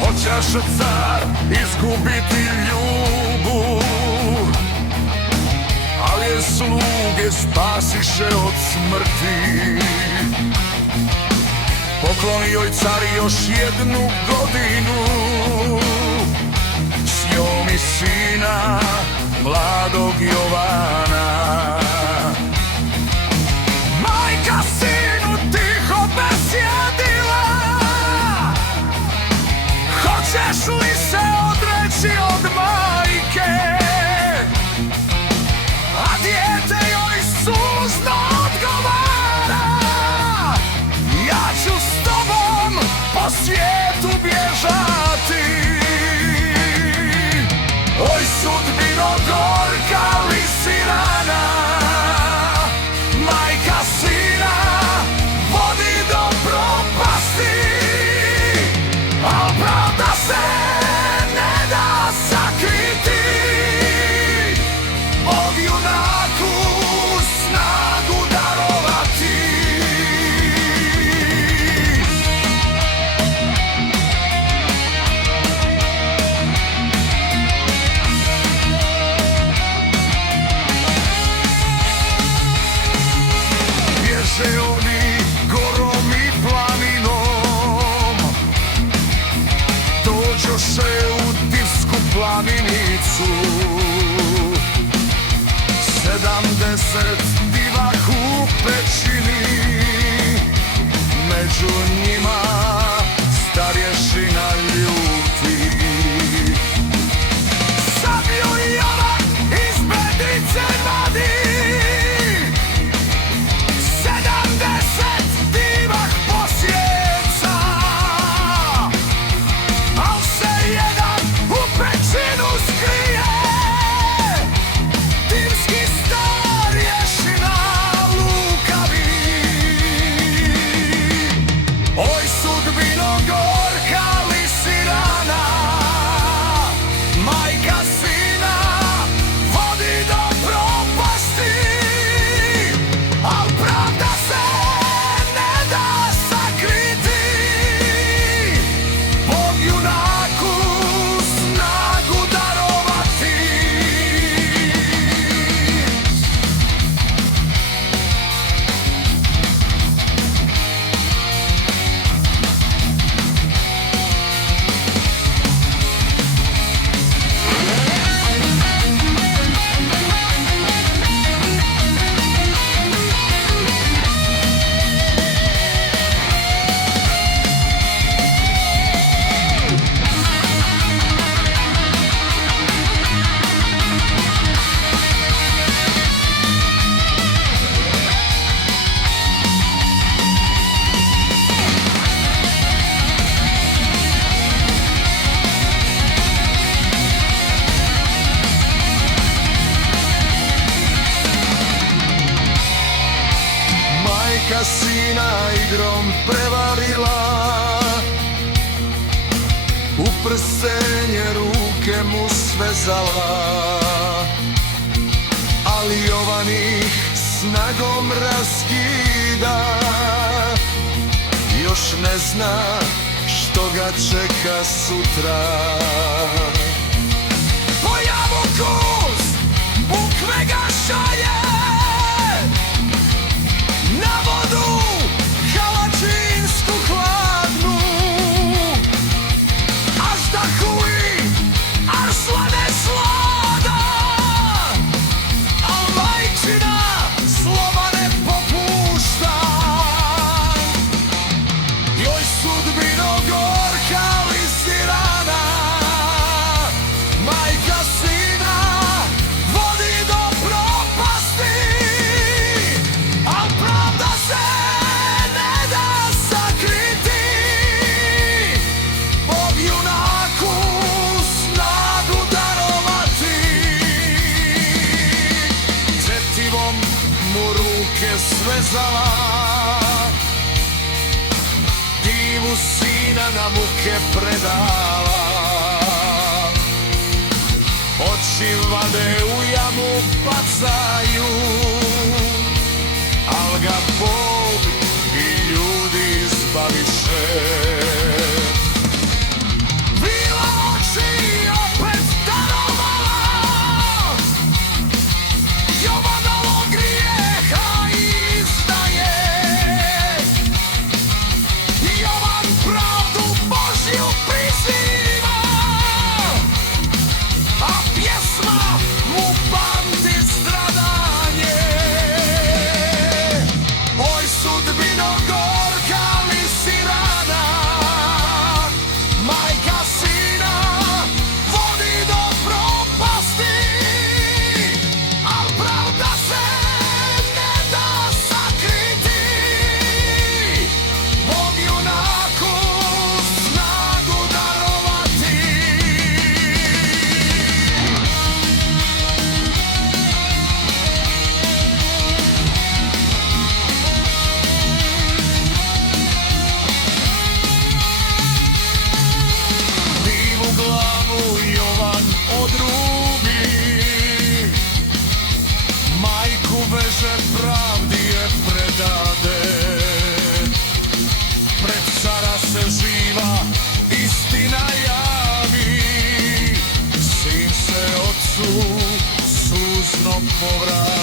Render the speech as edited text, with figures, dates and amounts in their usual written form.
Hoćeš car izgubiti ljubu, ali je sluge spasiše od smrti. Pokloni joj car još jednu godinu, s njom i sina mladog Jovana. Majka sinu tiho besjedila, hoćeš li se odreći od majke, a dijete joj suzno odgovara: ja ću s tobom po svijetu bježati. Oj sudbino gorka li si rana, majka sina vodi do propasti, al pravda se ne da sakriti. Bog junaku snagu darovati. Bježe oni gorom i planinom, dođoše u Divsku planinicu. 70 divah u pećini, među njima starješina ljuti. Sablju i jamak iz bednice vadi, 70 divah posjeca, al se jedan u pećinu skrije, divski starješina lukavi. Oj sudbino gorka li si rana, majka sina vodi do propasti, al pravda se ne da sakriti. Bog junaku snagu darovati. Majka sina igrom prevarila, u prstenje ruke mu svezala, ali Jovan ih snagom raskida. Još ne zna što ga čeka sutra. Po jabuku bukve ga šalje, na vodu halačinsku hladnu, až da huji arslane slada, al majčina slova ne popušta. Joj sudbino gorka li si rana, majka sina vodi do propasti. ruke svezala, divu sina na muke predala. Oči vade u jamu bacaju, al ga Bog i ljudi izbaviše. Vila oči opet darovala, Jovanovog grijeha izdaje. Jovan pravdu Božju priziva, a pjesma mu pamti stradanje. Oj sudbino gorka li si rana, majka sina vodi do propasti, al pravda se ne da sakriti, Bog junaku snagu darovati. Divu glavu Jovan odrubi, majku veže pravdi je predade. Pred cara se živa istina javi, sin se ocu suzno povrati.